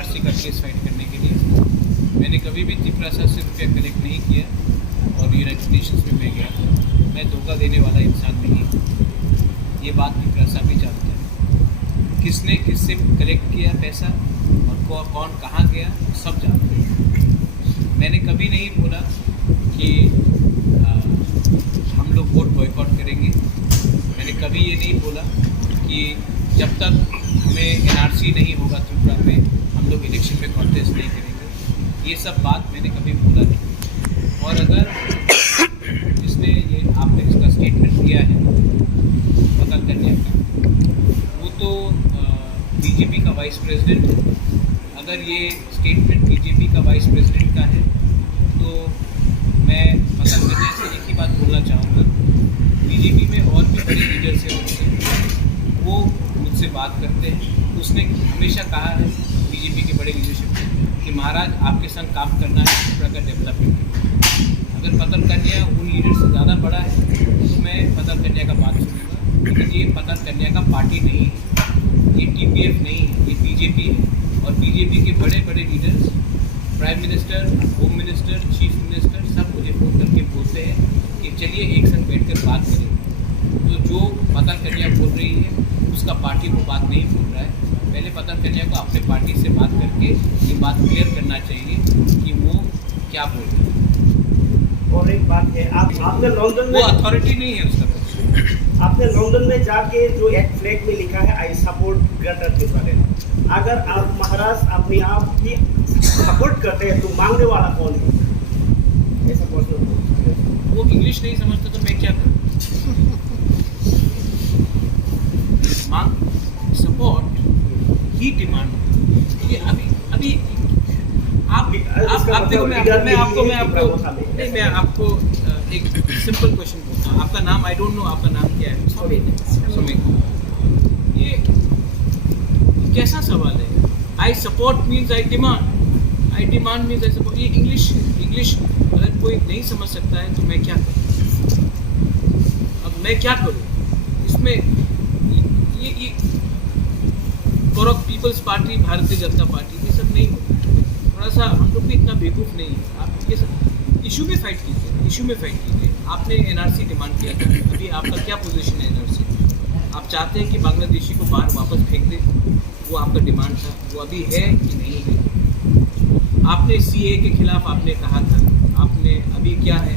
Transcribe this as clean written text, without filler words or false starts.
NRC का case fight करने के लिए। मैंने कभी भी त्रिपुरा से रुपया कलेक्ट नहीं किया और यूनाइटेड नेशंस में मैं गया। मैं धोखा देने वाला इंसान नहीं हूँ, ये बात त्रिपुरा भी जानता है। किसने किससे कलेक्ट किया पैसा और कौन कहाँ गया सब जानते हैं। मैंने कभी नहीं बोला कि हम लोग वोट बॉयकॉट करेंगे। मैंने कभी ये नहीं बोला कि जब तक हमें एनआरसी नहीं होगा त्रिपुरा में हम लोग इलेक्शन में कॉन्टेस्ट नहीं करेंगे। ये सब बात मैंने कभी बोला नहीं। और अगर जिसने ये आपने इसका स्टेटमेंट दिया है पता करने का, वो तो बीजेपी का वाइस प्रेसिडेंट है। अगर ये स्टेटमेंट बीजेपी का वाइस प्रेसिडेंट का है तो मैं पता करने से एक ही बात बोलना चाहूँगा, बीजेपी में और भी बड़े लीडर्स हैं उनसे, वो मुझसे बात करते हैं। उसने हमेशा कहा है बीजेपी के बड़े लीडरशिप कि महाराज आपके संग काम करना है त्रिपुरा का डेवलपमेंट के लिए। अगर पतन कन्या उन लीडर से ज़्यादा बड़ा है तो मैं पतन कन्या का बात सुनूंगा, लेकिन ये पतन कन्या का पार्टी नहीं है, ये टीपीएफ नहीं है, ये बीजेपी है। और बीजेपी के बड़े बड़े leaders, prime minister, home minister, chief minister सब मुझे फ़ोन करके बोलते हैं कि चलिए एक संग बैठकर बात करें। तो जो पतन कन्या बोल रही है उसका पार्टी वो बात नहीं बोल रहा है। पहले पतन कन्या को अपने पार्टी से बात करके ये बात क्लियर करना चाहिए कि वो क्या बोल रहे हैं। और एक बात है, आपने लंदन में, वो अथॉरिटी नहीं है उसका। आपने लंदन में जाके जो एक फ्लैग में लिखा है आई सपोर्ट ग्रेटर त्रिपुरा, अगर आप महाराज अपने आप ही सपोर्ट करते हैं तो मांगने वाला कौन है? ऐसा प्रश्न। वो इंग्लिश नहीं समझता तो मैं क्या करूँ? मांग सपोर्ट ही डिमांड। ये अभी आप देखो, मैं आपको एक सिंपल क्वेश्चन पूछता हूँ। आपका नाम, आई डोंट नो आपका नाम क्या है? सुमित। ये कैसा सवाल है? I support means I demand, I demand means I support. ये इंग्लिश अगर कोई नहीं समझ सकता है तो मैं क्या करूँ? अब मैं क्या करूँ इसमें? ये for peoples party, Bharatiya Janata party, ये सब नहीं होता। थोड़ा सा हम लोग भी इतना बेवकूफ़ नहीं है। आप ये सब इशू में फाइट कीजिए, इशू में फाइट कीजिए। आपने एनआरसी डिमांड किया था, अभी आपका क्या पोजीशन है एनआरसी? आप चाहते हैं कि बांग्लादेशी को बाहर वापस फेंक दें, वो आपका डिमांड था, वो अभी है कि नहीं है? आपने सीए के खिलाफ आपने कहा था, आपने अभी क्या है?